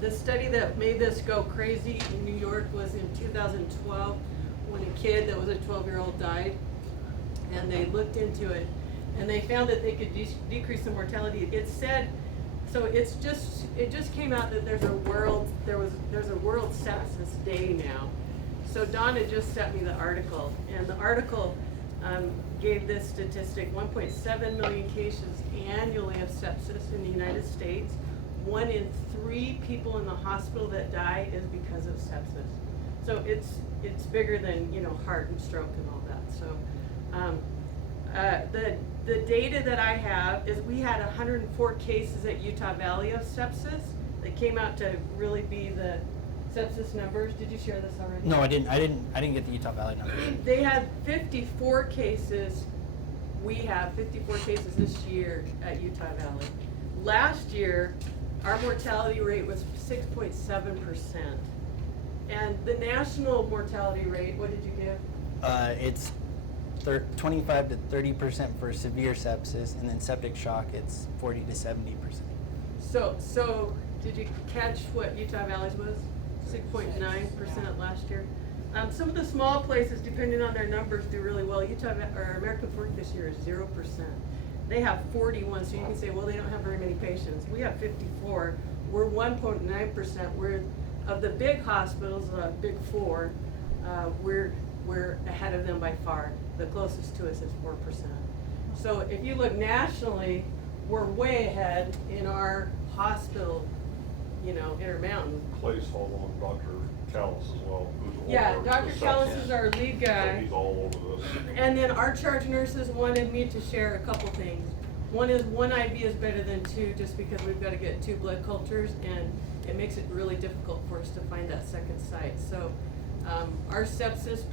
The study that made this go crazy in New York was in 2012 when a kid that was a 12-year-old died, and they looked into it, and they found that they could decrease the mortality. It said, so it just came out that there's a world sepsis day now. So Donna just sent me the article, and the article gave this statistic: 1.7 million cases annually of sepsis in the United States. 1 in 3 people in the hospital that die is because of sepsis. So it's bigger than heart and stroke and all that. So the data that I have is we had 104 cases at Utah Valley of sepsis that came out to really be the sepsis numbers. Did you share this already? No, I didn't get the Utah Valley numbers. They had 54 cases. We have 54 cases this year at Utah Valley. Last year, our mortality rate was 6.7%. And the national mortality rate, what did you give? It's 25 to 30% for severe sepsis, and then septic shock, it's 40 to 70%. So did you catch what Utah Valley's was? 6.9% last year. Some of the small places, depending on their numbers, do really well. American Fork this year is 0%. They have 41, so you can say, well, they don't have very many patients. We have 54. We're 1.9%. We're, of the big hospitals, big 4, we're ahead of them by far. The closest to us is 4%. So if you look nationally, we're way ahead in our hospital, Intermountain. Place all on Dr. Callis as well. Yeah, Dr. Callis is our lead guy. He's all over this. And then our charge nurses wanted me to share a couple things. One is 1 IV is better than 2 just because we've got to get 2 blood cultures, and it makes it really difficult for us to find that second site. So our sepsis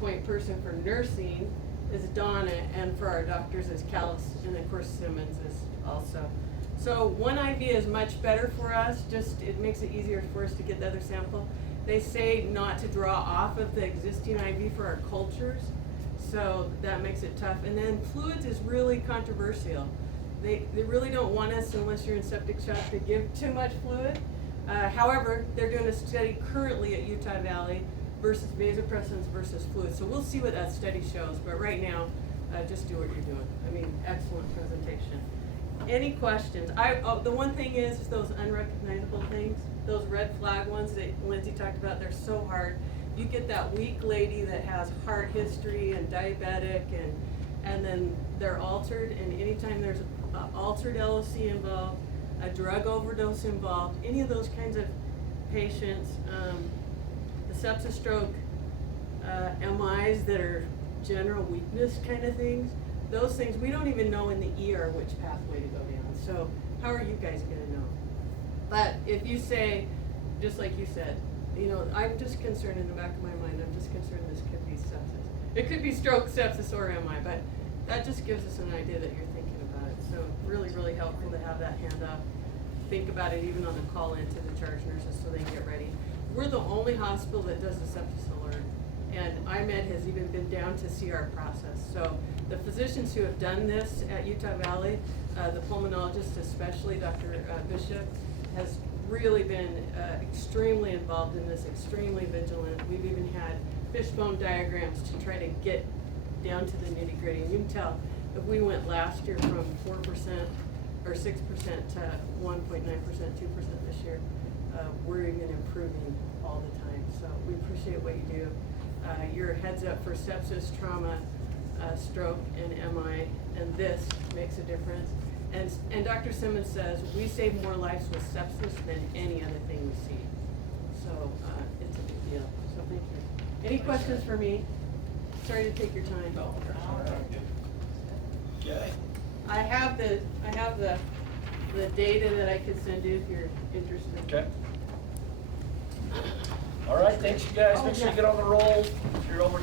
point person for nursing is Donna, and for our doctors is Callis, and of course Simmons is also. So 1 IV is much better for us, it makes it easier for us to get the other sample. They say not to draw off of the existing IV for our cultures, so that makes it tough. And then fluids is really controversial. They really don't want us, unless you're in septic shock, to give too much fluid. However, they're doing a study currently at Utah Valley versus vasopressors versus fluids. So we'll see what that study shows, but right now, just do what you're doing. I mean, excellent presentation. Any questions? The one thing is those unrecognizable things, those red flag ones that Lindsay talked about, they're so hard. You get that weak lady that has heart history and diabetic, and then they're altered, and anytime there's an altered LOC involved, a drug overdose involved, any of those kinds of patients, the sepsis stroke, MIs that are general weakness kind of things, those things, we don't even know in the ER which pathway to go down. So how are you guys gonna know? But if you say, just like you said, I'm just concerned in the back of my mind, I'm just concerned this could be sepsis. It could be stroke, sepsis, or MI, but that just gives us an idea that you're thinking about it. So really, really helpful to have that hand up. Think about it even on the call in to the charge nurses so they can get ready. We're the only hospital that does the sepsis alert. And IMED has even been down to see our process. So the physicians who have done this at Utah Valley, the pulmonologist especially, Dr. Bishop, has really been extremely involved in this, extremely vigilant. We've even had fishbone diagrams to try to get down to the nitty gritty. And you can tell if we went last year from 4% or 6% to 1.9%, 2% this year, we're even improving all the time. So we appreciate what you do. Your heads up for sepsis, trauma, stroke, and MI, and this makes a difference. And Dr. Simmons says we save more lives with sepsis than any other thing we see. So it's a big deal. So thank you. Any questions for me? Sorry to take your time. No, okay. I have the data that I could send you if you're interested. Okay. All right, thanks you guys. Make sure you get on the roll. You're over